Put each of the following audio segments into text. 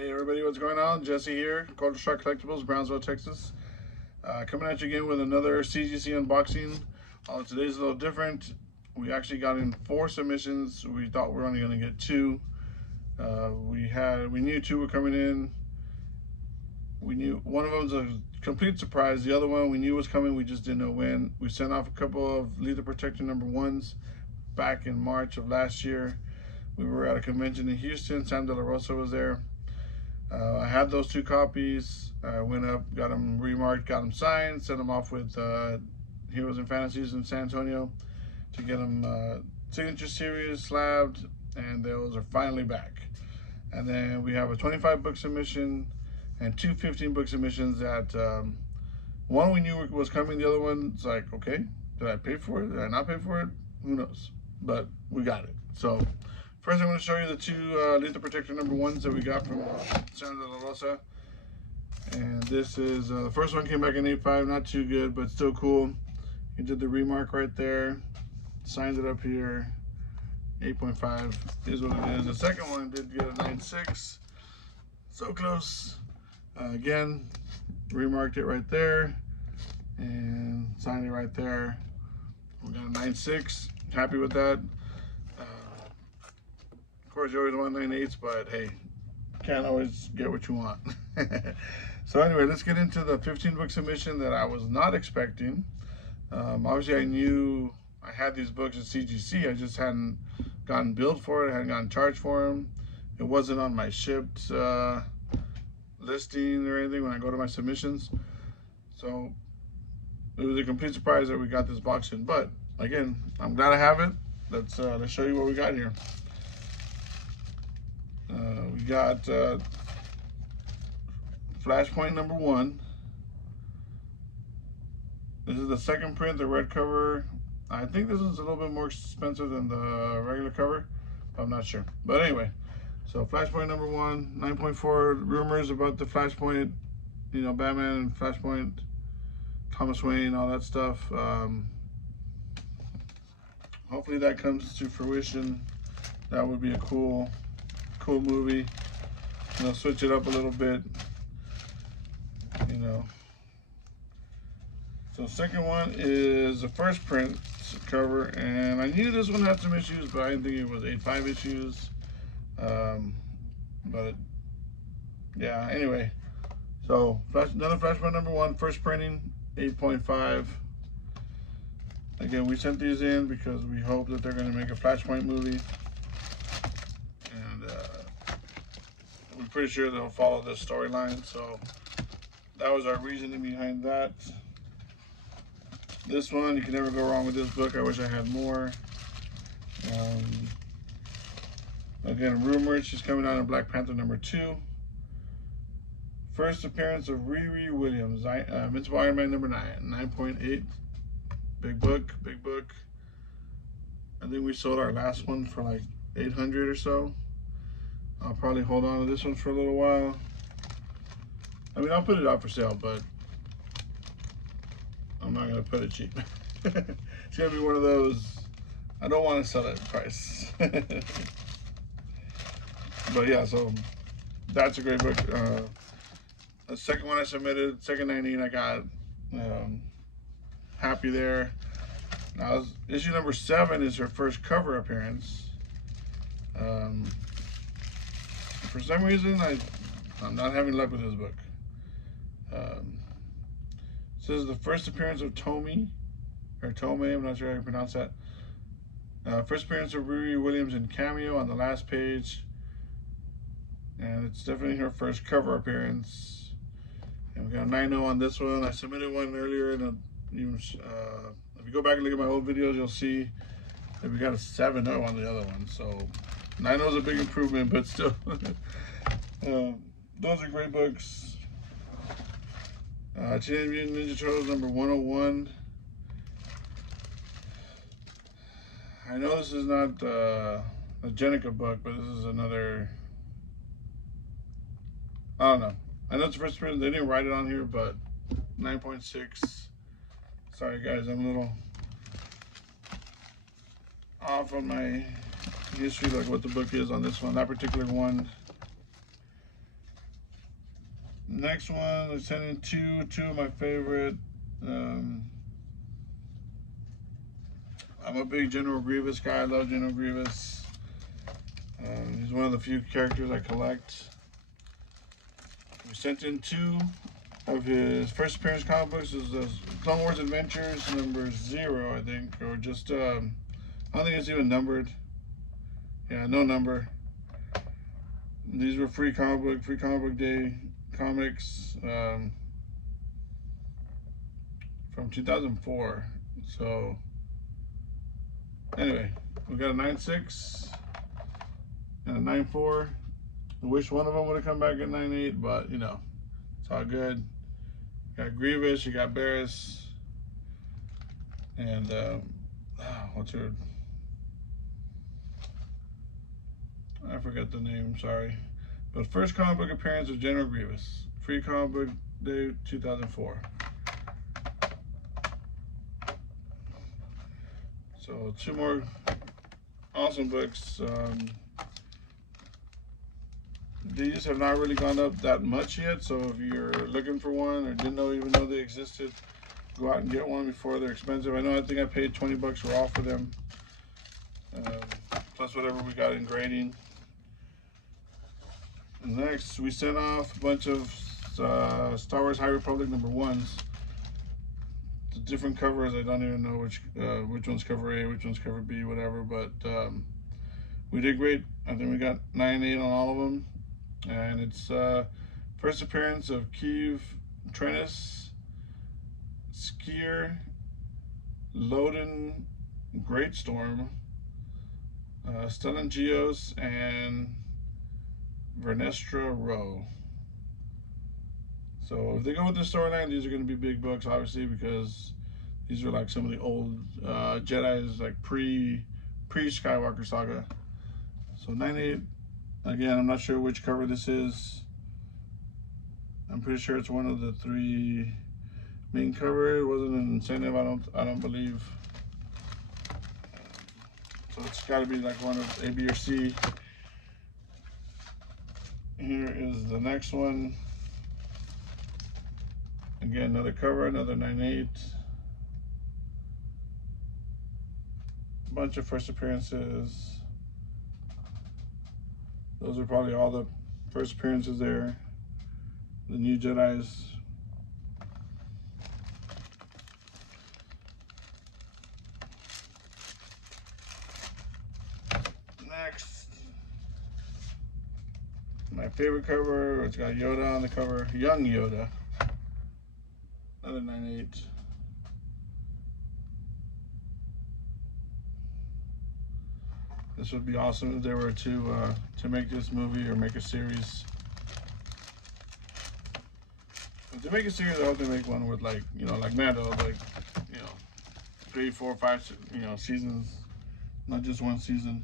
Hey everybody, what's going on? Jesse here, Culture Shock Collectibles, Brownsville, Texas. Coming at you again with another CGC unboxing. Today's a little different. We actually got in 4 submissions. We thought we were only going to get 2. We knew 2 were coming in. We knew one of them was a complete surprise. The other one we knew was coming, we just didn't know when. We sent off a couple of Lethal Protector number 1s back in March of last year. We were at a convention in Houston. Sam De La Rosa was there. I had those 2 copies. I went up, got them remarked, got them signed, sent them off with Heroes and Fantasies in San Antonio to get them signature series slabbed, and those are finally back. And then we have a 25-book submission and 2 15-book submissions that one we knew was coming, the other one's like, okay, did I pay for it? Did I not pay for it? Who knows? But we got it. So first, I'm going to show you the 2 Lethal Protector number 1s that we got from Sam De La Rosa. And this is, the first one came back in 8.5, not too good, but still cool. He did the remark right there, signed it up here, 8.5 is what it is. The second one did get a 9.6, so close. Again, remarked it right there, and signed it right there. We got a 9.6, happy with that. Of course, you always want 9.8s, but hey, can't always get what you want. So anyway, let's get into the 15-book submission that I was not expecting. Obviously, I knew I had these books at CGC. I just hadn't gotten billed for it. I hadn't gotten charged for them. It wasn't on my shipped listing or anything when I go to my submissions. So it was a complete surprise that we got this box in. But again, I'm glad I have it. Let's show you what we got here. We got Flashpoint number 1. This is the second print, the red cover. I think this is a little bit more expensive than the regular cover. I'm not sure. But anyway, so Flashpoint number 1, 9.4 rumors about the Flashpoint, you know, Batman and Flashpoint, Thomas Wayne, all that stuff. Hopefully that comes to fruition. That would be a cool movie. You know, switch it up a little bit. You know. So second one is the first print cover, and I knew this one had some issues, but I didn't think it was 8.5 issues. But yeah, anyway. So another Flashpoint number 1, first printing, 8.5. Again, we sent these in because we hope that they're going to make a Flashpoint movie. I'm pretty sure they'll follow this storyline, so that was our reasoning behind that. This one, you can never go wrong with this book. I wish I had more. Again, rumored she's coming out in Black Panther number 2. First appearance of Riri Williams, Invincible Iron Man number 9, 9.8. Big book, big book. I think we sold our last one for like 800 or so. I'll probably hold on to this one for a little while. I mean, I'll put it out for sale, but I'm not going to put it cheap. It's going to be one of those, I don't want to sell it at price. But yeah, so that's a great book. The second one I submitted, second 19, I got happy there. Now, issue number 7 is her first cover appearance. For some reason, I'm not having luck with this book. This is the first appearance of Tomei, or Tomei, I'm not sure how you pronounce that. First appearance of Riri Williams in cameo on the last page. And it's definitely her first cover appearance. And we got a 9.0 on this one. I submitted one earlier, and if you go back and look at my old videos, you'll see that we got a 7.0 on the other one. So 9.0 is a big improvement, but still. Those are great books. Teenage Mutant Ninja Turtles number 101. I know this is not a Jenica book, but this is another, I don't know. I know it's the first print, they didn't write it on here, but 9.6. Sorry guys, I'm a little off on my history, like what the book is on this one. That particular one Next one, I sent in two of my favorite. I'm a big General Grievous guy. I love General Grievous. He's one of the few characters I collect. We sent in two of his first appearance comic books. This is Clone Wars Adventures #0, I think, or just I don't think it's even numbered. Yeah, no number. These were free comic book day comics from 2004. So anyway, we got a 9.6 and a 9.4. I wish one of them would have come back at 9.8, but you know, it's all good. You got Grievous, you got Barris, and what's her? I forgot the name, sorry. But first comic book appearance of General Grievous. Free comic book day 2004. So two more awesome books. These have not really gone up that much yet, so if you're looking for one or didn't even know they existed, go out and get one before they're expensive. I think I paid 20 bucks raw for them, plus whatever we got in grading. Next, we sent off a bunch of Star Wars High Republic #1s. The different covers, I don't even know which one's cover A, which one's cover B, whatever, but we did great. I think we got 9.8 on all of them. And it's first appearance of Kiev, Trennis, Skier, Loden, Greatstorm, Stellan Geos, and Vernestra Rowe. So if they go with this storyline, these are going to be big books, obviously, because these are like some of the old Jedi's, like pre-Skywalker saga. So 9.8. Again, I'm not sure which cover this is. I'm pretty sure it's one of the three main covers. It wasn't an incentive, I don't believe. So it's got to be like one of A, B, or C. Here is the next one. Again, another cover, another 9.8. A bunch of first appearances. Those are probably all the first appearances there. The new Jedi's. Next, my favorite cover, it's got Yoda on the cover, young Yoda. Another 9.8. This would be awesome if they were to make this movie or make a series. If they make a series, I hope they make one with like Mando, like 3, 4, 5 seasons, not just one season.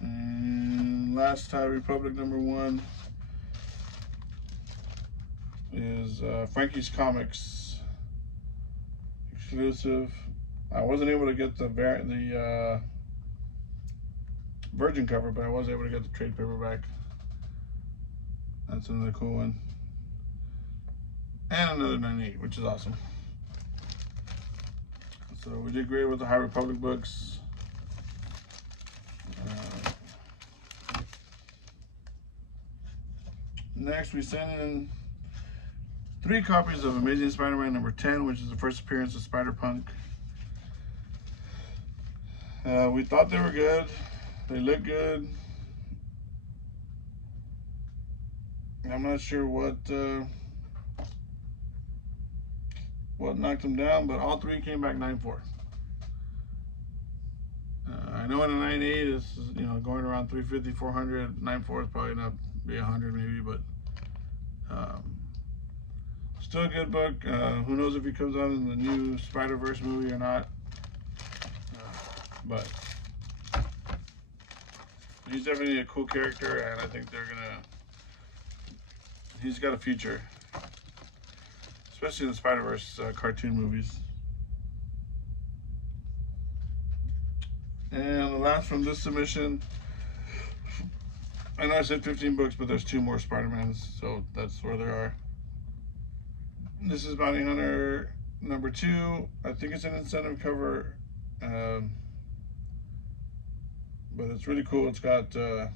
And last High Republic #1 is Frankie's Comics exclusive. I wasn't able to get the Virgin cover, but I was able to get the trade paperback. That's another cool one. And another 9.8, which is awesome. So we did great with the High Republic books. Next, we sent in 3 copies of Amazing Spider-Man #10, which is the first appearance of Spider-Punk. We thought they were good. They look good. I'm not sure what knocked them down, but all 3 came back 9.4. I know in a 9.8 is going around 350, 400. 9.4 is probably not be 100 maybe, but still a good book. Who knows if he comes out in the new Spider-Verse movie or not? But he's definitely a cool character, and I think he's got a future, especially in the Spider-Verse cartoon movies. And the last from this submission, I know I said 15 books, but there's 2 more Spider-Mans, so that's where they are. This is Bounty Hunter number 2. I think it's an incentive cover, but it's really cool. It's got Boba,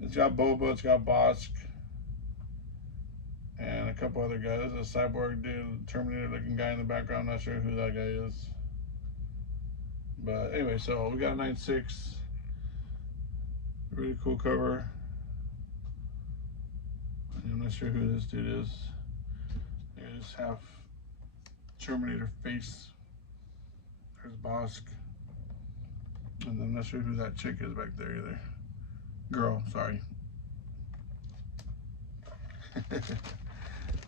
it's got Bosk, and a couple other guys. There's a cyborg dude, Terminator-looking guy in the background. Not sure who that guy is. But anyway, so we got a 9.6. Really cool cover. I'm not sure who this dude is. There's half Terminator face. There's Bosk. And I'm not sure who that chick is back there either. Girl, sorry.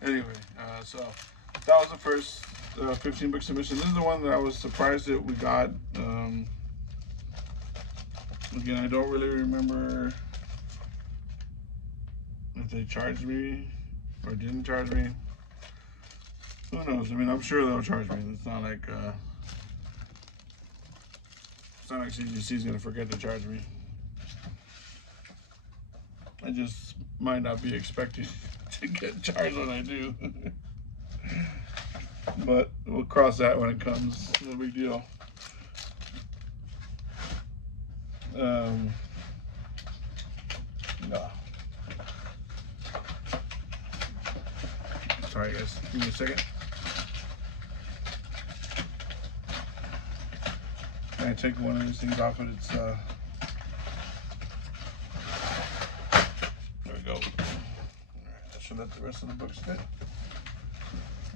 Anyway, so that was the first 15 book submission. This is the one that I was surprised that we got. Again, I don't really remember if they charged me or didn't charge me. Who knows? I mean, I'm sure they'll charge me. It's not like CGC is gonna forget to charge me. I just might not be expecting to get charged when I do. But we'll cross that when it comes. No big deal. No. Sorry guys, give me a second. I take one of these things off, but it's there we go. Alright, that should let the rest of the books fit.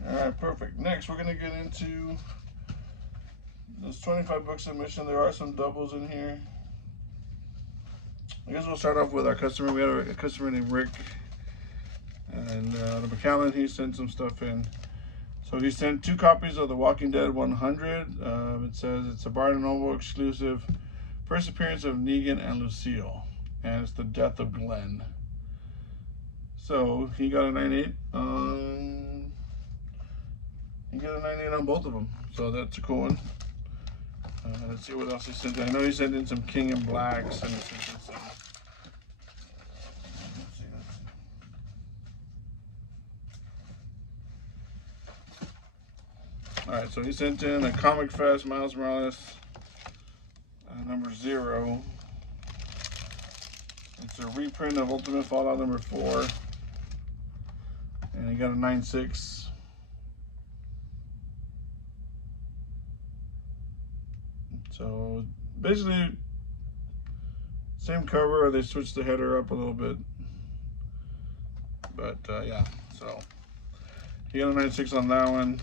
Alright, perfect. Next we're gonna get into this 25 book submission. There are some doubles in here. I guess we'll start off with our customer. We had a customer named Rick, and the McAllen, he sent some stuff in. So he sent 2 copies of The Walking Dead 100. It says it's a Barnes & Noble exclusive, first appearance of Negan and Lucille, and it's the death of Glenn. So he got a 9.8. He got a 9.8 on both of them, so that's a cool one. Let's see what else he sent in. I know he sent in some King and Blacks, and he sent in some. Let's see. All right, so he sent in a Comic Fest Miles Morales number 0. It's a reprint of Ultimate Fallout number 4, and he got a 9.6. So basically, same cover. They switched the header up a little bit, but yeah. So he got a 9.6 on that one.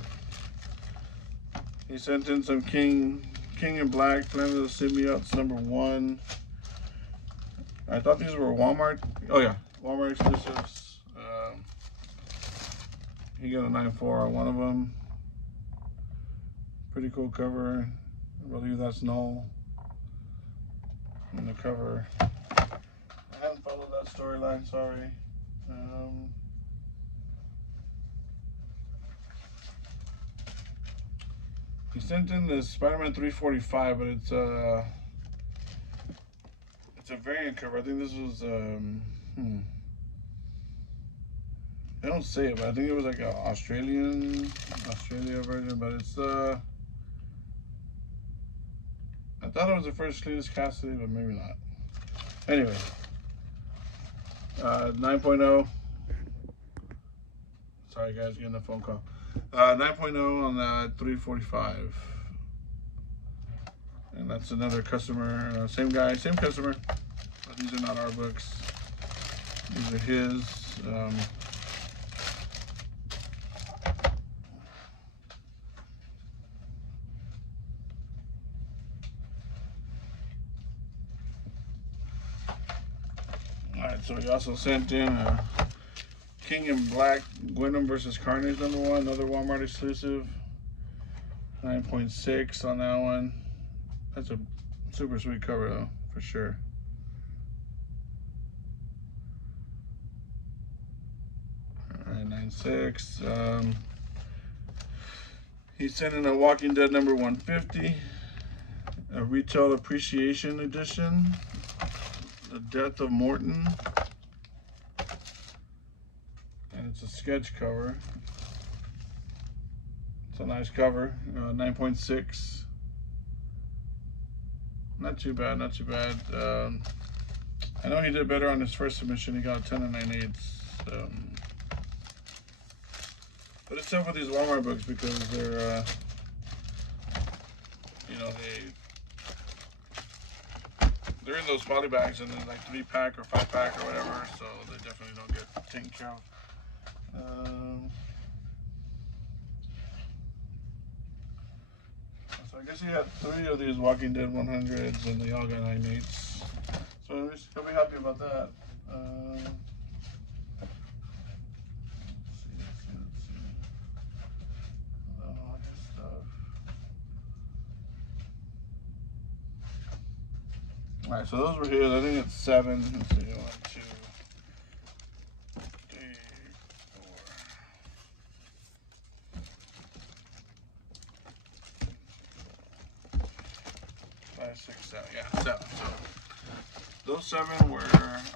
He sent in some King and Black Planet of the Symbiotes number 1. I thought these were Walmart. Oh yeah, Walmart exclusives. He got a 9.4 on one of them. Pretty cool cover. I believe that's Null in the cover. I haven't followed that storyline, sorry. He sent in this Spider-Man 345, but it's a variant cover. I think this was I don't say it, but I think it was like an Australia version, but it's I thought it was the first Cletus Cassidy, but maybe not. Anyway, 9.0. Sorry guys, getting a phone call. 9.0 on that 345. And that's another customer, same guy, same customer. But these are not our books. These are his. Alright, so he also sent in a King and Black Gwynnum vs. Carnage number 1, another Walmart exclusive. 9.6 on that one. That's a super sweet cover though, for sure. Alright, 9.6. He sent in a Walking Dead number 150, a Retail Appreciation Edition, the Death of Morton. And it's a sketch cover. It's a nice cover, 9.6. Not too bad, not too bad. I know he did better on his first submission. He got 10 and 9/8. But it's tough with these Walmart books because they're, you know, they're in those poly bags and then like 3-pack or 5-pack or whatever, so they definitely don't get taken care of. So I guess he had 3 of these Walking Dead 100s and they all got 9/8. So he'll be happy about that. Let's see. All this stuff. All right, so those were his. I think it's 7. Let's see, 1, 2, 3, 4, 5, 6, 7. Yeah, 7. So those 7 were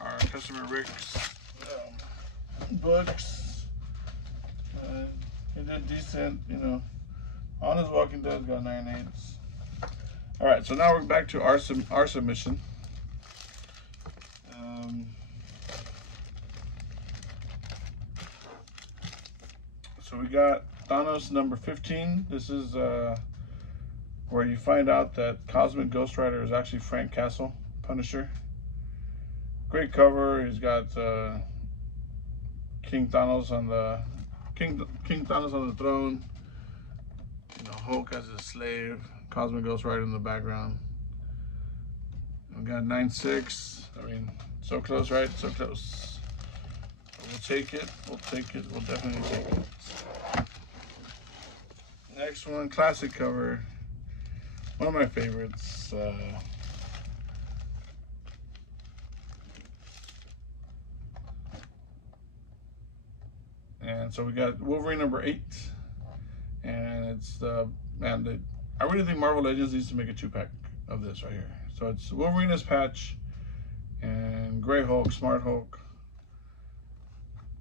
our customer Rick's books. He did decent, you know. On his Walking Dead, got 9/8. All right, so now we're back to our submission. So we got Thanos number 15. This is where you find out that Cosmic Ghost Rider is actually Frank Castle, Punisher. Great cover. He's got King Thanos on the throne. You know, Hulk as his slave. Cosmic Ghost Rider in the background. We got 9/6. I mean, so close, right? So close. But we'll take it. We'll take it. We'll definitely take it. Next one, classic cover. One of my favorites. And so we got Wolverine number 8, and it's I really think Marvel Legends needs to make a 2-pack of this right here. So it's Wolverine as Patch and Grey Hulk, Smart Hulk,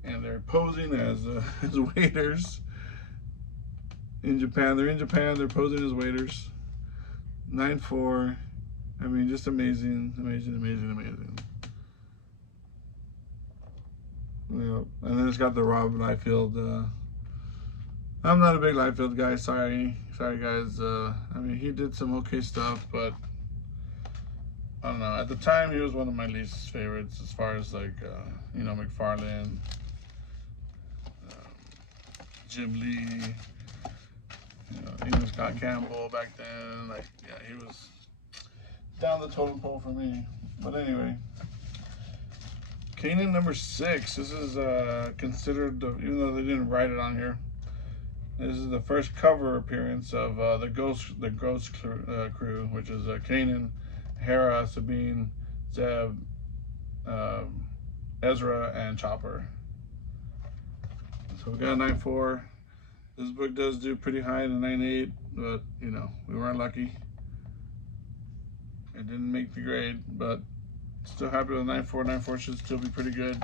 and they're posing as waiters in Japan. They're in Japan. They're posing as waiters. 9/4. I mean, just amazing, amazing, amazing, amazing. You know, and then it's got the Rob Liefeld. I'm not a big Liefeld guy. Sorry guys. I mean, he did some okay stuff, but I don't know. At the time, he was one of my least favorites as far as like, you know, McFarlane, Jim Lee. You know, even Scott Campbell back then. Like, yeah, he was down the totem pole for me. But anyway. Kanan number 6. This is considered, even though they didn't write it on here, this is the first cover appearance of the Ghost crew, which is Kanan, Hera, Sabine, Zeb, Ezra, and Chopper. So we got 9/4. This book does do pretty high in the 9/8, but you know, we weren't lucky. It didn't make the grade, but still happy with 9/4. 9/4 should still be pretty good.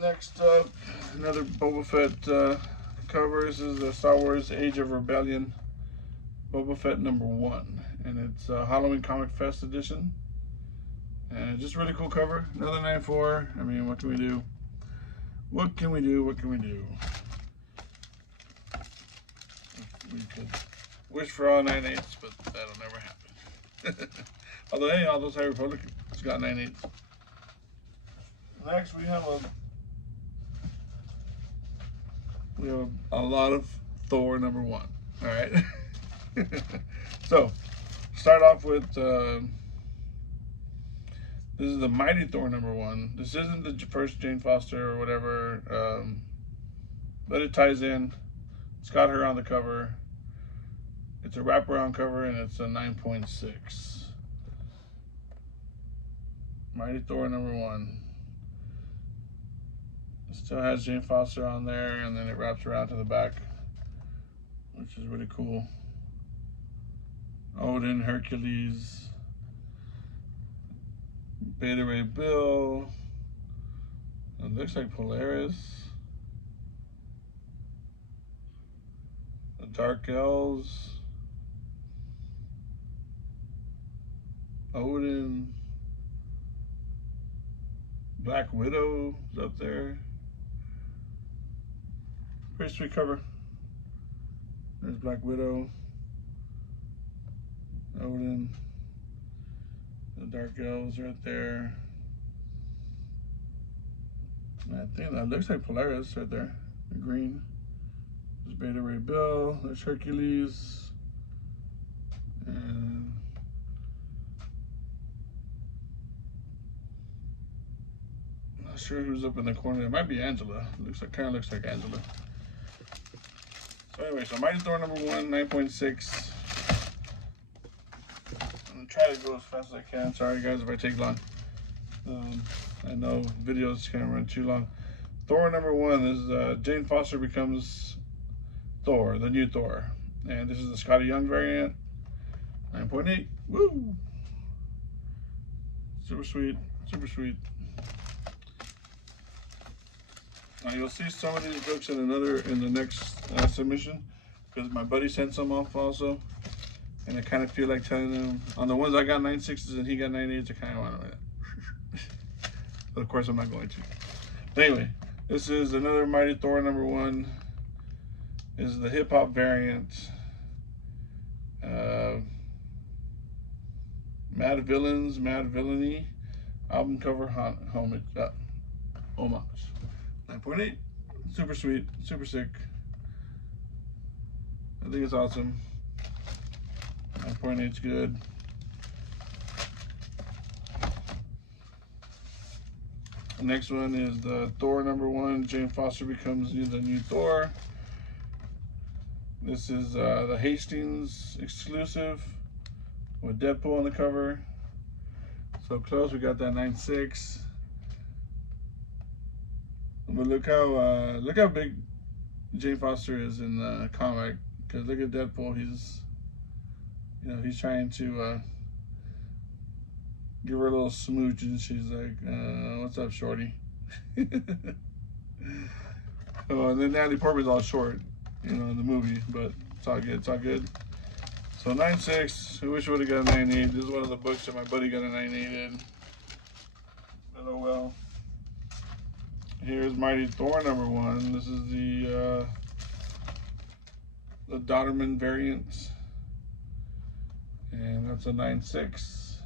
Next up, another Boba Fett cover. This is the Star Wars Age of Rebellion Boba Fett number 1, and it's Halloween Comic Fest edition. And just really cool cover. Another 9/4. I mean, what can we do? What can we do? What can we do? We could wish for all 9/8, but that'll never happen. Although, hey, all those High Republic has got 9/8. Next, we have a lot of Thor number 1. All right. So, start off with this is the Mighty Thor number 1. This isn't the first Jane Foster or whatever, but it ties in. It's got her on the cover. It's a wraparound cover, and it's a 9.6. Mighty Thor number 1. It still has Jane Foster on there, and then it wraps around to the back, which is really cool. Odin, Hercules, Beta Ray Bill. It looks like Polaris. The Dark Elves. Odin. Black Widow is up there. Pretty sweet cover. There's Black Widow. Odin. The Dark Elves right there. I think that looks like Polaris right there. The green. There's Beta Ray Bill. There's Hercules. And I'm not sure who's up in the corner. It might be Angela. Kind of looks like Angela. So anyway, so Mighty Thor number 1, 9.6. I'm gonna try to go as fast as I can. Sorry guys if I take long. I know videos can run too long. Thor number 1 is Jane Foster becomes Thor, the new Thor. And this is the Scotty Young variant. 9.8. Woo! Super sweet. Super sweet. Now you'll see some of these books in the next submission, because my buddy sent some off also. And I kind of feel like telling him, on the ones I got 9.6s and he got 9.8s, I kind of want to. But of course I'm not going to. But anyway, this is another Mighty Thor number 1. This is the hip hop variant. Mad Villains, Mad Villainy. Album cover homage. Homage. 9.8. Super sweet. Super sick. I think it's awesome. 9.8 is good. The next one is the Thor number 1. Jane Foster becomes the new Thor. This is the Hastings exclusive with Deadpool on the cover. So close, we got that 9.6. But look how big Jane Foster is in the comic. Because look at Deadpool, he's trying to give her a little smooch, and she's like, "What's up, shorty?" Oh, and then Natalie Portman's all short, in the movie, but it's all good. It's all good. So 9.6. I wish I would have got a 9.8. This is one of the books that my buddy got a 9.8 in. But oh well. Here's Mighty Thor number 1. This is the Dodderman variant, and that's a 9.6.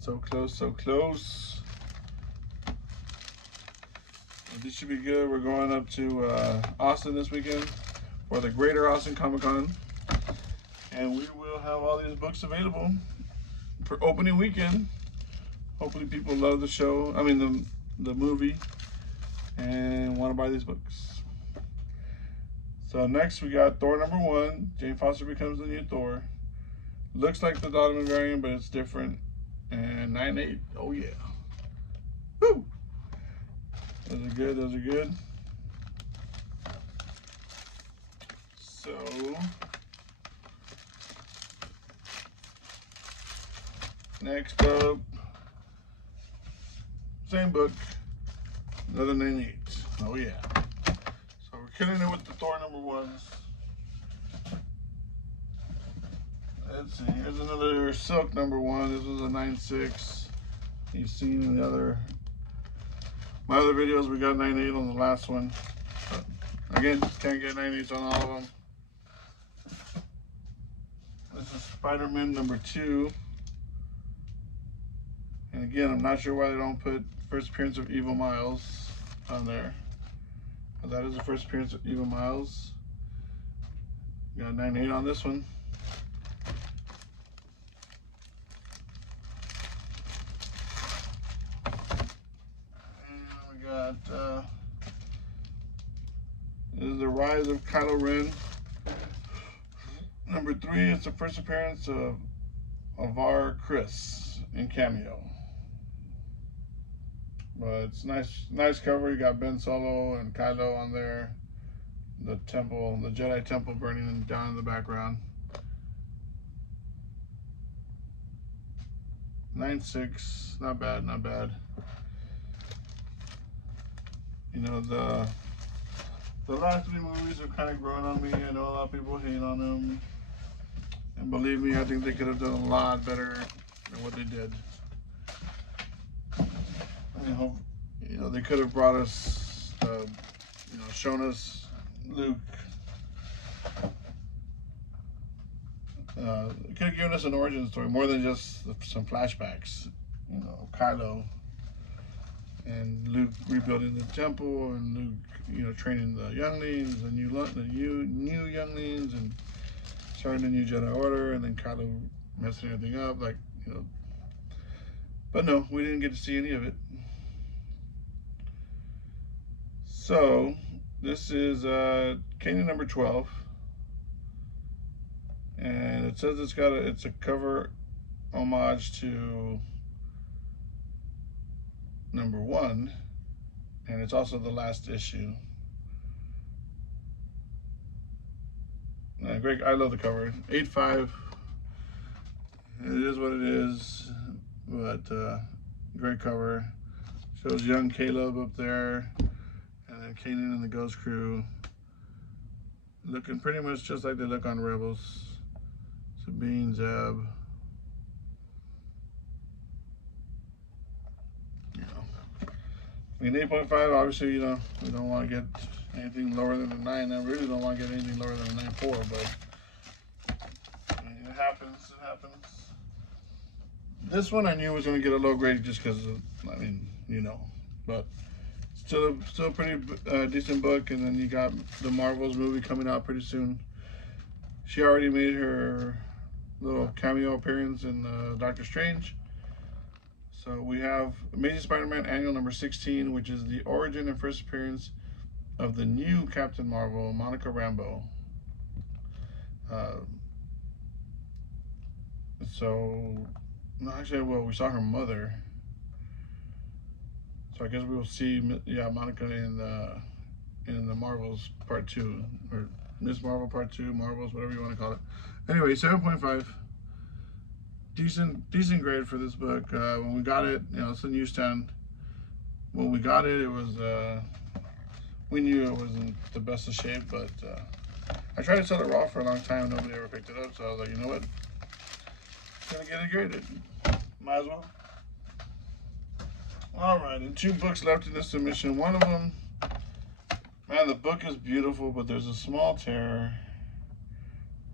So close, so close. This should be good. We're going up to Austin this weekend for the Greater Austin Comic Con, and we will have all these books available for opening weekend. Hopefully people love the show, the movie, and want to buy these books. So next we got Thor number 1. Jane Foster becomes the new Thor. Looks like the Dodderman variant, but it's different. And 9.8. Oh yeah. Woo! Those are good. Those are good. So next up, same book, another 9.8. Oh yeah. So we're killing it with the Thor number 1s. Let's see, here's another Silk number 1. This was a 9.6. You've seen in my other videos, we got 9.8 on the last one. But again, can't get 9.8s on all of them. This is Spider-Man number 2. And again, I'm not sure why they don't put first appearance of Evil Miles on there. But that is the first appearance of Evil Miles. Got 9.8 on this one. This is the Rise of Kylo Ren. Number 3, it's the first appearance of Avar Chris in cameo. But it's nice cover. You got Ben Solo and Kylo on there. the temple, the Jedi temple burning down in the background. 9.6, not bad, not bad. You know, the last three movies have kind of grown on me. I know a lot of people hate on them, and believe me, I think they could have done a lot better than what they did. I hope, you know, they could have brought us, you know, shown us Luke. Could have given us an origin story more than just some flashbacks. You know, Kylo and Luke rebuilding the temple, and Luke, you know, training the younglings, the new younglings, and starting the new Jedi Order, and then Kylo messing everything up, like, you know. But no, we didn't get to see any of it. So this is Kanan number 12, and it says it's a cover homage to number 1, and it's also the last issue. Great, I love the cover. 8.5. It is what it is, but great cover. Shows young Caleb up there, and then Kanan and the Ghost Crew, looking pretty much just like they look on Rebels. Sabine, Zeb. I mean, 8.5, obviously, you know, we don't want to get anything lower than a 9. I really don't want to get anything lower than a 9.4, but I mean, it happens, it happens. This one I knew was going to get a low grade just because, I mean, you know, but still a pretty decent book. And then you got the Marvels movie coming out pretty soon. She already made her little cameo appearance in Doctor Strange. So we have Amazing Spider-Man Annual number 16, which is the origin and first appearance of the new Captain Marvel, Monica Rambeau. Actually, well, we saw her mother. So I guess we will see, yeah, Monica in the Marvels Part 2, or Miss Marvel Part 2, Marvels, whatever you want to call it. Anyway, 7.5. Decent grade for this book. When we got it, you know, it's a newsstand. When we got it, it was, we knew it wasn't the best of shape, but I tried to sell it raw for a long time. Nobody ever picked it up, so I was like, you know what? I'm gonna get it graded. Might as well. All right, and 2 books left in this submission. One of them, man, the book is beautiful, but there's a small tear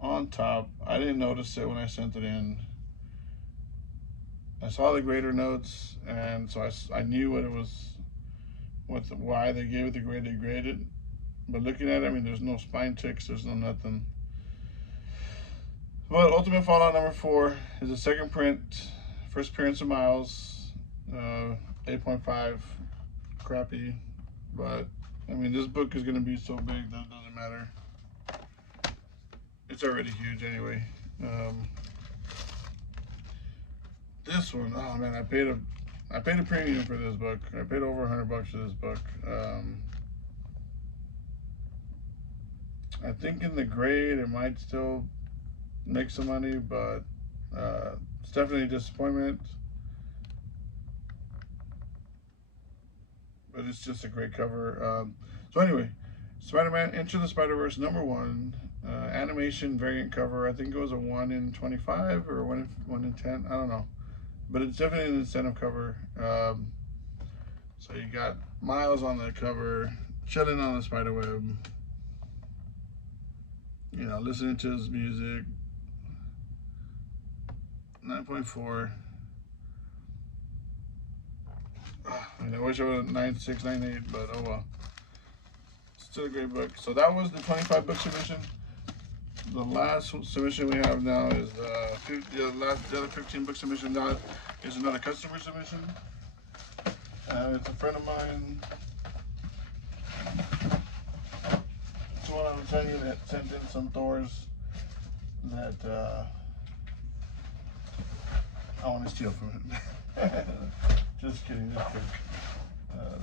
on top. I didn't notice it when I sent it in. I saw the grader notes, and so I knew what it was, why they gave it the grade they graded. But looking at it, I mean, there's no spine ticks, there's no nothing. But Ultimate Fallout number 4 is a second print, first appearance of Miles, 8.5, crappy. But I mean, this book is gonna be so big that it doesn't matter. It's already huge anyway. This one, oh man, I paid a premium for this book. I paid over $100 for this book. I think in the grade it might still make some money, but it's definitely a disappointment. But it's just a great cover. So anyway, Spider-Man Into the Spider-Verse number 1, animation variant cover. I think it was a 1 in 25 or 1 in 10. I don't know. But it's definitely an incentive cover. So you got Miles on the cover, chilling on the spiderweb, you know, listening to his music. 9.4. I wish it was 9.6, 9.8, but oh well. Still a great book. So that was the 25 book submission. The last submission we have now is the other 15 book submission. Now is another customer submission. It's a friend of mine. It's one I was telling you that sent in some Thors that I want to steal from him. Just kidding, just kidding.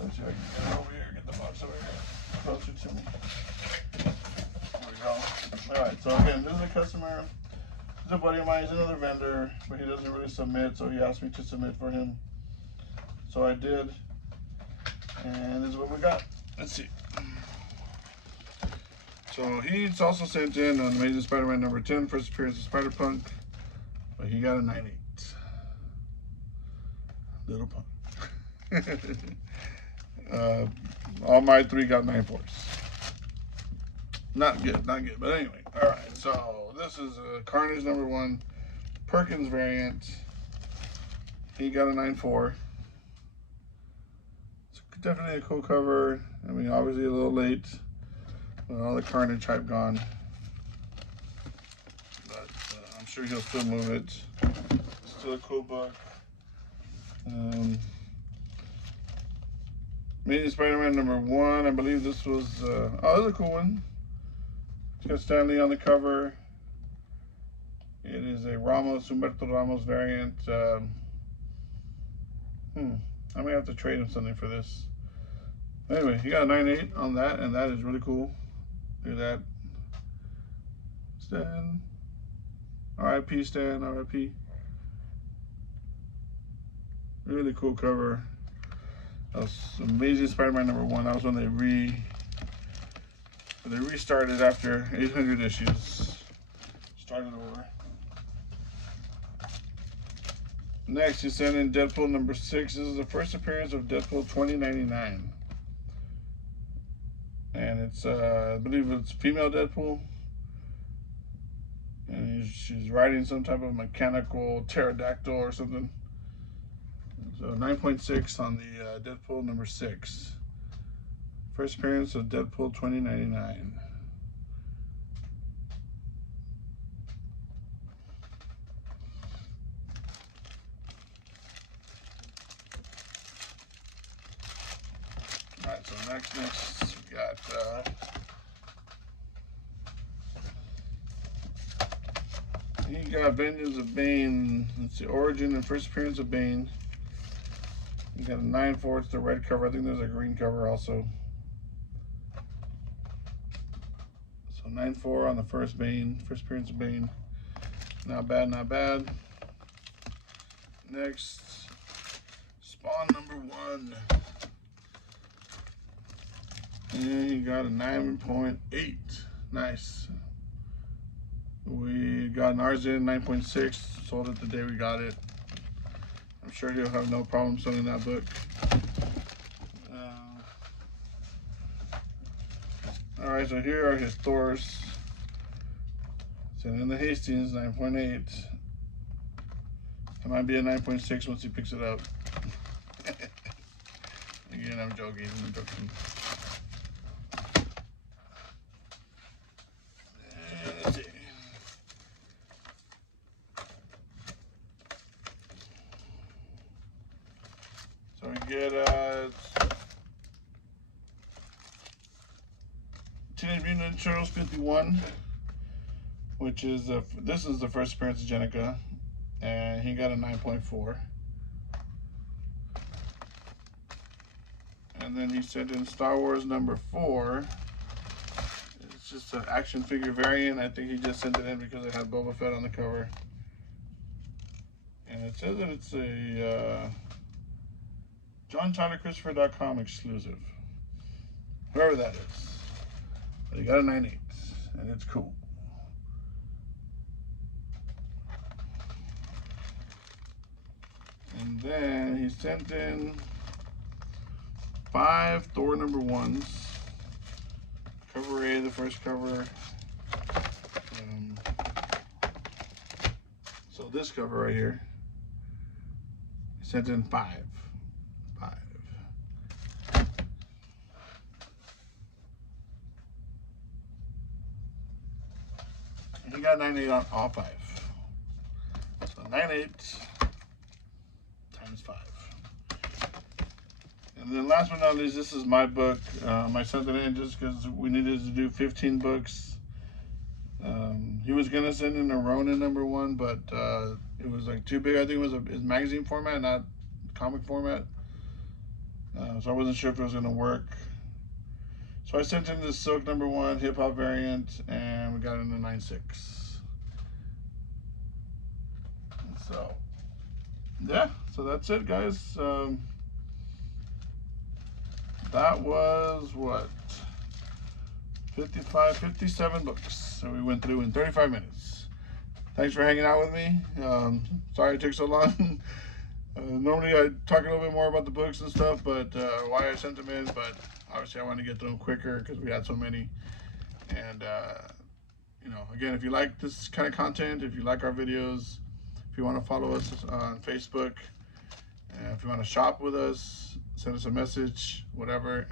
Let's see if I can get it over here, get the box over here, closer to me. There we go. Alright, so again, this is a customer. He's a buddy of mine, he's another vendor, but he doesn't really submit, so he asked me to submit for him. So I did, and this is what we got. Let's see. So he's also sent in an Amazing Spider-Man number 10, first appearance of Spider-Punk, but he got a 9.8. Little punk. All my three got 9.4s. Not good, but anyway. Alright, so this is a Carnage number 1, Perkins variant. He got a 9.4. It's definitely a cool cover. I mean, obviously a little late. With all the Carnage hype gone. But I'm sure he'll still move it. Still a cool book. Amazing Spider-Man number 1. I believe this was, oh, this is a cool one. It's got Stan Lee on the cover. It is a Humberto Ramos variant. I may have to trade him something for this. Anyway, he got a 9.8 on that, and that is really cool. Look at that. Stan. R.I.P. Stan, R.I.P. Really cool cover. That was Amazing Spider-Man number 1. That was when they restarted after 800 issues. Started over. Next, he sent in Deadpool number 6. This is the first appearance of Deadpool 2099. And it's, I believe it's female Deadpool. And she's riding some type of mechanical pterodactyl or something. So 9.6 on the Deadpool number 6. First appearance of Deadpool 2099. Alright, so next we got he got Vengeance of Bane. It's the origin and first appearance of Bane. You got a 9.4, it's the red cover. I think there's a green cover also. So 9.4 on the first Bane, first appearance of Bane. Not bad, not bad. Next, Spawn number 1. And he got a 9.8. Nice. We got an Arzin 9.6. Sold it the day we got it. I'm sure he'll have no problem selling that book. Alright, so here are his Thors. So in the Hastings 9.8. It might be a 9.6 once he picks it up. Again, I'm joking. Let's see. So we get Teenage Mutant Ninja Turtles 51, which is this is the first appearance of Jenica, and he got a 9.4. And then he sent in Star Wars number 4. It's just an action figure variant. I think he just sent it in because it had Boba Fett on the cover. And it says that it's a JohnTylerChristopher.com exclusive. Whoever that is. But he got a 9.8, and it's cool. And then he sent in 5 Thor number 1s. Cover A, the first cover. So this cover right here, he sent in 5. He got 9.8 on all 5. So 9.8 times 5. And then last but not least, this is my book. I sent it in just because we needed to do 15 books. He was gonna send in a Ronin number 1, but it was like too big. I think it was his magazine format, not comic format. So I wasn't sure if it was going to work. So I sent in this Silk #1 hip hop variant, and we got it in the 9.6. So yeah, so that's it, guys. That was what, 57 books. So we went through in 35 minutes. Thanks for hanging out with me. Sorry it took so long. Normally I talk a little bit more about the books and stuff, but why I sent them in, but obviously I wanted to get through them quicker because we had so many. And you know, again, if you like this kind of content, if you like our videos, if you want to follow us on Facebook, if you want to shop with us, send us a message, whatever.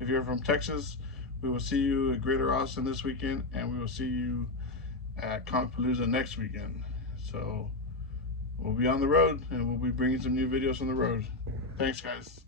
If you're from Texas, we will see you at Greater Austin this weekend, and we will see you at Comic-Palooza next weekend. So we'll be on the road, and we'll be bringing some new videos from the road. Thanks, guys.